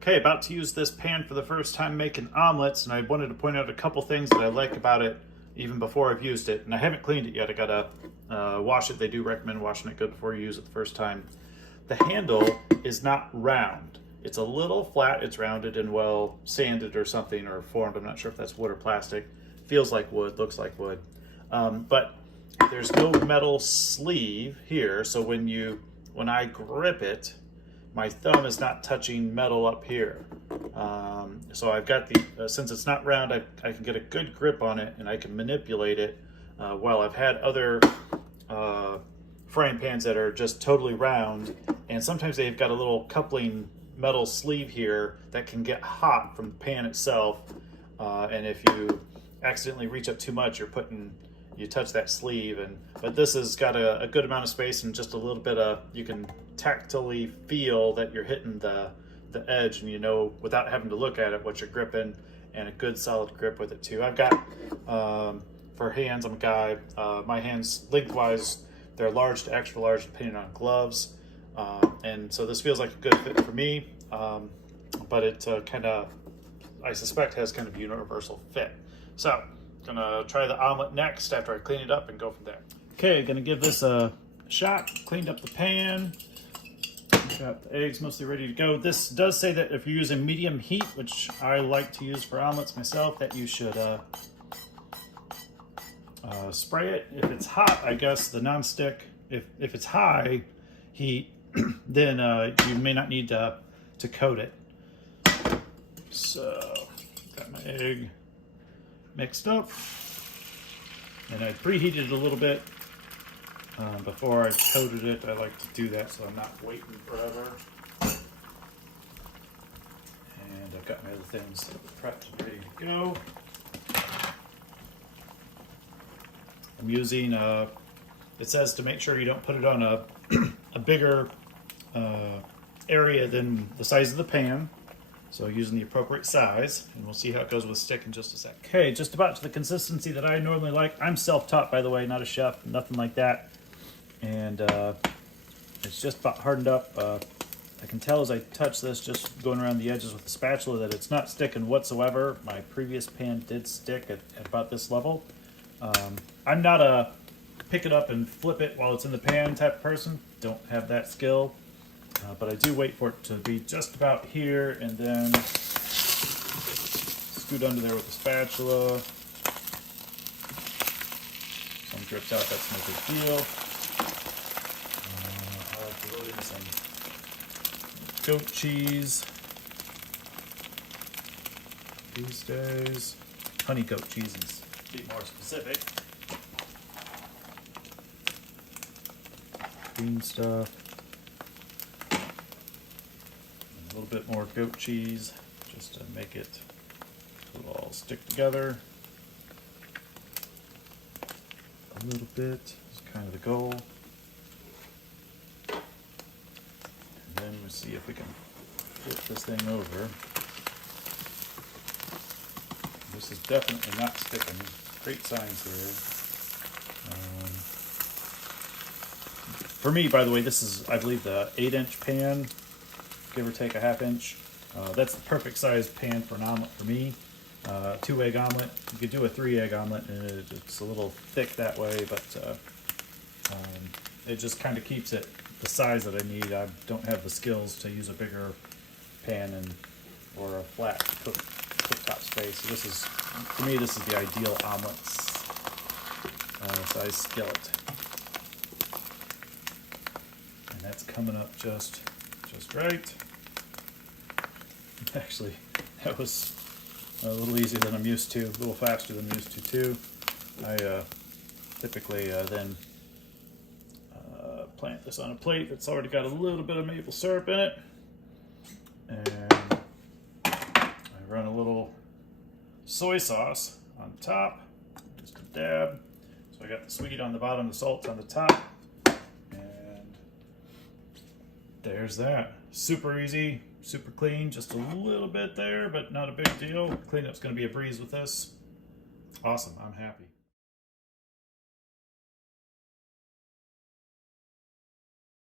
Okay, about to use this pan for the first time making omelets, and I wanted to point out a couple things that I like about it even before I've used it. And I haven't cleaned it yet. I gotta wash it. They do recommend washing it good before you use it the first time. The handle is not round. It's a little flat. It's rounded and well sanded or something, or formed. I'm not sure if that's wood or plastic. Feels like wood, looks like wood. But there's no metal sleeve here, so when I grip it, my thumb is not touching metal up here. So I've got since it's not round, I can get a good grip on it and I can manipulate it. While I've had other frying pans that are just totally round, and sometimes they've got a little coupling metal sleeve here that can get hot from the pan itself. And if you accidentally reach up too much, you touch that sleeve. But this has got a good amount of space and just a little bit of, you can tactily feel that you're hitting the edge, and you know without having to look at it what you're gripping, and a good solid grip with it too. I've got for hands, I'm a guy, my hands lengthwise, they're large to extra large depending on gloves, and so this feels like a good fit for me, but it kind of, I suspect, has kind of universal fit. So gonna try the omelet next after I clean it up and go from there. Okay, gonna give this a shot. Cleaned up the pan. Got the eggs mostly ready to go. This does say that if you're using medium heat, which I like to use for omelets myself, that you should spray it. If it's hot, I guess the nonstick, if it's high heat, then you may not need to coat it. So, got my egg mixed up, and I preheated it a little bit before I coated it. I like to do that so I'm not waiting forever. And I've got my other things prepped and ready to go. I'm using, it says to make sure you don't put it on a bigger area than the size of the pan. So using the appropriate size, and we'll see how it goes with stick in just a sec. Okay, just about to the consistency that I normally like. I'm self-taught, by the way, not a chef, nothing like that. And it's just about hardened up. I can tell as I touch this, just going around the edges with the spatula, that it's not sticking whatsoever. My previous pan did stick at about this level. I'm not a pick it up and flip it while it's in the pan type of person. Don't have that skill. But I do wait for it to be just about here, and then scoot under there with the spatula. Some drips out, that's no big deal. I like to load in some goat cheese these days. Honey goat cheese is a bit more specific. Green stuff. A little bit more goat cheese just to make it so it'll all stick together. A little bit is kind of the goal. And then we'll see if we can flip this thing over. This is definitely not sticking. Great signs here. For me, by the way, this is, I believe, the 8-inch pan. Give or take a half-inch. That's the perfect size pan for an omelet for me. 2-egg omelet. You could do a 3-egg omelet, and it's a little thick that way, but it just kind of keeps it the size that I need. I don't have the skills to use a bigger pan or a flat cooktop space. So this is, for me, this is the ideal omelet size skillet, and that's coming up just right. Actually, that was a little easier than I'm used to, a little faster than I'm used to too. I typically then plant this on a plate that's already got a little bit of maple syrup in it, and I run a little soy sauce on top, just a dab. So I got the sweet on the bottom, the salt's on the top, and there's that. Super easy, super clean, just a little bit there, but not a big deal. Cleanup's gonna be a breeze with this. Awesome, I'm happy.